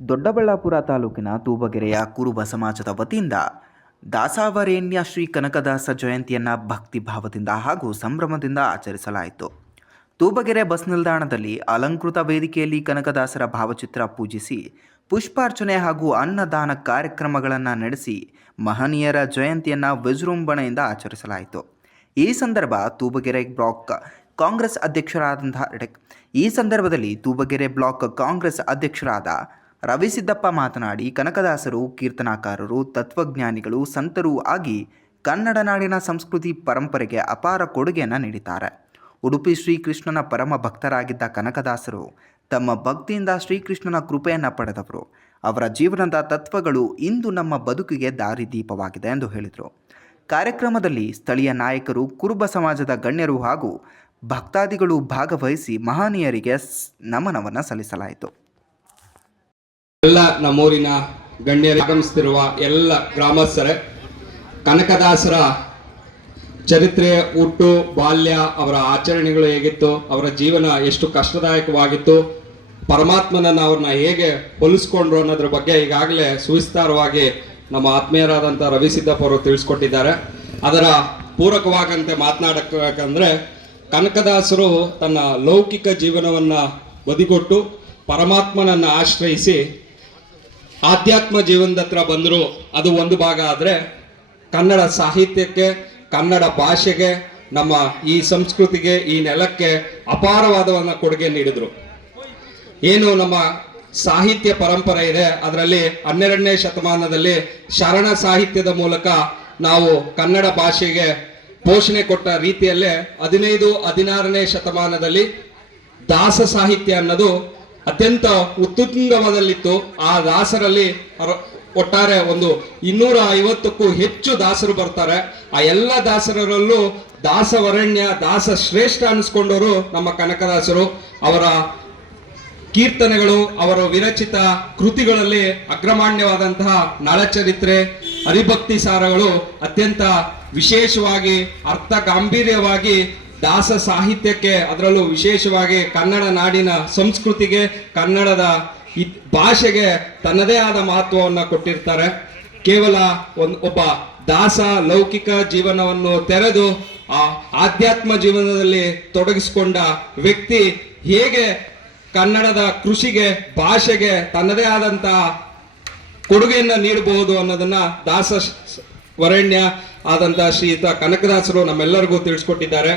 ದೊಡ್ಡಬಳ್ಳಾಪುರ ತಾಲೂಕಿನ ತೂಬಗೆರೆಯ ಕುರುಬ ಸಮಾಜದ ವತಿಯಿಂದ ದಾಸಾವರೇಣ್ಯ ಶ್ರೀ ಕನಕದಾಸ ಜಯಂತಿಯನ್ನು ಭಕ್ತಿ ಭಾವದಿಂದ ಹಾಗೂ ಸಂಭ್ರಮದಿಂದ ಆಚರಿಸಲಾಯಿತು. ತೂಬಗೆರೆ ಬಸ್ ನಿಲ್ದಾಣದಲ್ಲಿ ಅಲಂಕೃತ ವೇದಿಕೆಯಲ್ಲಿ ಕನಕದಾಸರ ಭಾವಚಿತ್ರ ಪೂಜಿಸಿ ಪುಷ್ಪಾರ್ಚನೆ ಹಾಗೂ ಅನ್ನದಾನ ಕಾರ್ಯಕ್ರಮಗಳನ್ನು ನಡೆಸಿ ಮಹನೀಯರ ಜಯಂತಿಯನ್ನು ವಿಜೃಂಭಣೆಯಿಂದ ಆಚರಿಸಲಾಯಿತು. ಈ ಸಂದರ್ಭ ತೂಬಗೆರೆ ಬ್ಲಾಕ್ ಕಾಂಗ್ರೆಸ್ ಅಧ್ಯಕ್ಷರಾದ ರವಿಸಿದ್ದಪ್ಪ ಮಾತನಾಡಿ, ಕನಕದಾಸರು ಕೀರ್ತನಾಕಾರರು, ತತ್ವಜ್ಞಾನಿಗಳು, ಸಂತರು ಆಗಿ ಕನ್ನಡ ನಾಡಿನ ಸಂಸ್ಕೃತಿ ಪರಂಪರೆಗೆ ಅಪಾರ ಕೊಡುಗೆಯನ್ನು ನೀಡಿದ್ದಾರೆ. ಉಡುಪಿ ಶ್ರೀಕೃಷ್ಣನ ಪರಮ ಭಕ್ತರಾಗಿದ್ದ ಕನಕದಾಸರು ತಮ್ಮ ಭಕ್ತಿಯಿಂದ ಶ್ರೀಕೃಷ್ಣನ ಕೃಪೆಯನ್ನು ಪಡೆದವರು. ಅವರ ಜೀವನದ ತತ್ವಗಳು ಇಂದು ನಮ್ಮ ಬದುಕಿಗೆ ದಾರಿದೀಪವಾಗಿದೆ ಎಂದು ಹೇಳಿದರು. ಕಾರ್ಯಕ್ರಮದಲ್ಲಿ ಸ್ಥಳೀಯ ನಾಯಕರು, ಕುರುಬ ಸಮಾಜದ ಗಣ್ಯರು ಹಾಗೂ ಭಕ್ತಾದಿಗಳು ಭಾಗವಹಿಸಿ ಮಹನೀಯರಿಗೆ ನಮನವನ್ನು ಸಲ್ಲಿಸಲಾಯಿತು. ಎಲ್ಲ ನಮ್ಮೂರಿನ ಗಣ್ಯರು ಆಗಮಿಸುತ್ತಿರುವ ಎಲ್ಲ ಗ್ರಾಮಸ್ಥರೇ, ಕನಕದಾಸರ ಚರಿತ್ರೆ, ಹುಟ್ಟು, ಬಾಲ್ಯ, ಅವರ ಆಚರಣೆಗಳು ಹೇಗಿತ್ತು, ಅವರ ಜೀವನ ಎಷ್ಟು ಕಷ್ಟದಾಯಕವಾಗಿತ್ತು, ಪರಮಾತ್ಮನನ್ನು ಅವ್ರನ್ನ ಹೇಗೆ ಹೋಲಿಸ್ಕೊಂಡ್ರು ಅನ್ನೋದ್ರ ಬಗ್ಗೆ ಈಗಾಗಲೇ ಸುವಿಸ್ತಾರವಾಗಿ ನಮ್ಮ ಆತ್ಮೀಯರಾದಂಥ ರವಿಸಿದ್ದಪ್ಪ ಅವರು ತಿಳಿಸ್ಕೊಟ್ಟಿದ್ದಾರೆ. ಅದರ ಪೂರಕವಾಗಂತೆ ಮಾತನಾಡಬೇಕಂದ್ರೆ, ಕನಕದಾಸರು ತನ್ನ ಲೌಕಿಕ ಜೀವನವನ್ನು ಬದಿಗೊಟ್ಟು ಪರಮಾತ್ಮನನ್ನು ಆಶ್ರಯಿಸಿ ಆಧ್ಯಾತ್ಮ ಜೀವನದ ಹತ್ರ ಬಂದರು. ಅದು ಒಂದು ಭಾಗ. ಆದರೆ ಕನ್ನಡ ಸಾಹಿತ್ಯಕ್ಕೆ, ಕನ್ನಡ ಭಾಷೆಗೆ, ನಮ್ಮ ಈ ಸಂಸ್ಕೃತಿಗೆ, ಈ ನೆಲಕ್ಕೆ ಅಪಾರವಾದವನ್ನು ಕೊಡುಗೆ ನೀಡಿದರು. ಏನು ನಮ್ಮ ಸಾಹಿತ್ಯ ಪರಂಪರೆ ಇದೆ, ಅದರಲ್ಲಿ 12ನೇ ಶತಮಾನದಲ್ಲಿ ಶರಣ ಸಾಹಿತ್ಯದ ಮೂಲಕ ನಾವು ಕನ್ನಡ ಭಾಷೆಗೆ ಪೋಷಣೆ ಕೊಟ್ಟ ರೀತಿಯಲ್ಲೇ 15-16ನೇ ಶತಮಾನದಲ್ಲಿ ದಾಸ ಸಾಹಿತ್ಯ ಅನ್ನೋದು ಅತ್ಯಂತ ಉತ್ತುಂಗದಲ್ಲಿತ್ತು. ಆ ದಾಸರಲ್ಲಿ ಒಟ್ಟಾರೆ 250ಕ್ಕೂ ಹೆಚ್ಚು ದಾಸರು ಬರ್ತಾರೆ. ಆ ಎಲ್ಲ ದಾಸರಲ್ಲೂ ದಾಸವರಣ್ಯ, ದಾಸ ಶ್ರೇಷ್ಠ ಅನಿಸ್ಕೊಂಡವರು ನಮ್ಮ ಕನಕದಾಸರು. ಅವರ ಕೀರ್ತನೆಗಳು, ಅವರ ವಿರಚಿತ ಕೃತಿಗಳಲ್ಲಿ ಅಗ್ರಮಾನ್ಯವಾದಂತಹ ನಳಚರಿತ್ರೆ, ಹರಿಭಕ್ತಿ ಸಾರಗಳು ಅತ್ಯಂತ ವಿಶೇಷವಾಗಿ ಅರ್ಥ ಗಾಂಭೀರ್ಯವಾಗಿ ದಾಸ ಸಾಹಿತ್ಯಕ್ಕೆ, ಅದರಲ್ಲೂ ವಿಶೇಷವಾಗಿ ಕನ್ನಡ ನಾಡಿನ ಸಂಸ್ಕೃತಿಗೆ, ಕನ್ನಡದ ಭಾಷೆಗೆ ತನ್ನದೇ ಆದ ಮಹತ್ವವನ್ನು ಕೊಟ್ಟಿರ್ತಾರೆ. ಕೇವಲ ಒಬ್ಬ ದಾಸ ಲೌಕಿಕ ಜೀವನವನ್ನು ತೆರೆದು ಆ ಆಧ್ಯಾತ್ಮ ಜೀವನದಲ್ಲಿ ತೊಡಗಿಸಿಕೊಂಡ ವ್ಯಕ್ತಿ ಹೇಗೆ ಕನ್ನಡದ ಕೃಷಿಗೆ, ಭಾಷೆಗೆ ತನ್ನದೇ ಆದಂತಹ ಕೊಡುಗೆಯನ್ನು ನೀಡಬಹುದು ಅನ್ನೋದನ್ನ ದಾಸ ವರೇಣ್ಯ ಆದಂತಹ ಶ್ರೀಯುತ ಕನಕದಾಸರು ನಮ್ಮೆಲ್ಲರಿಗೂ ತಿಳಿಸ್ಕೊಟ್ಟಿದ್ದಾರೆ.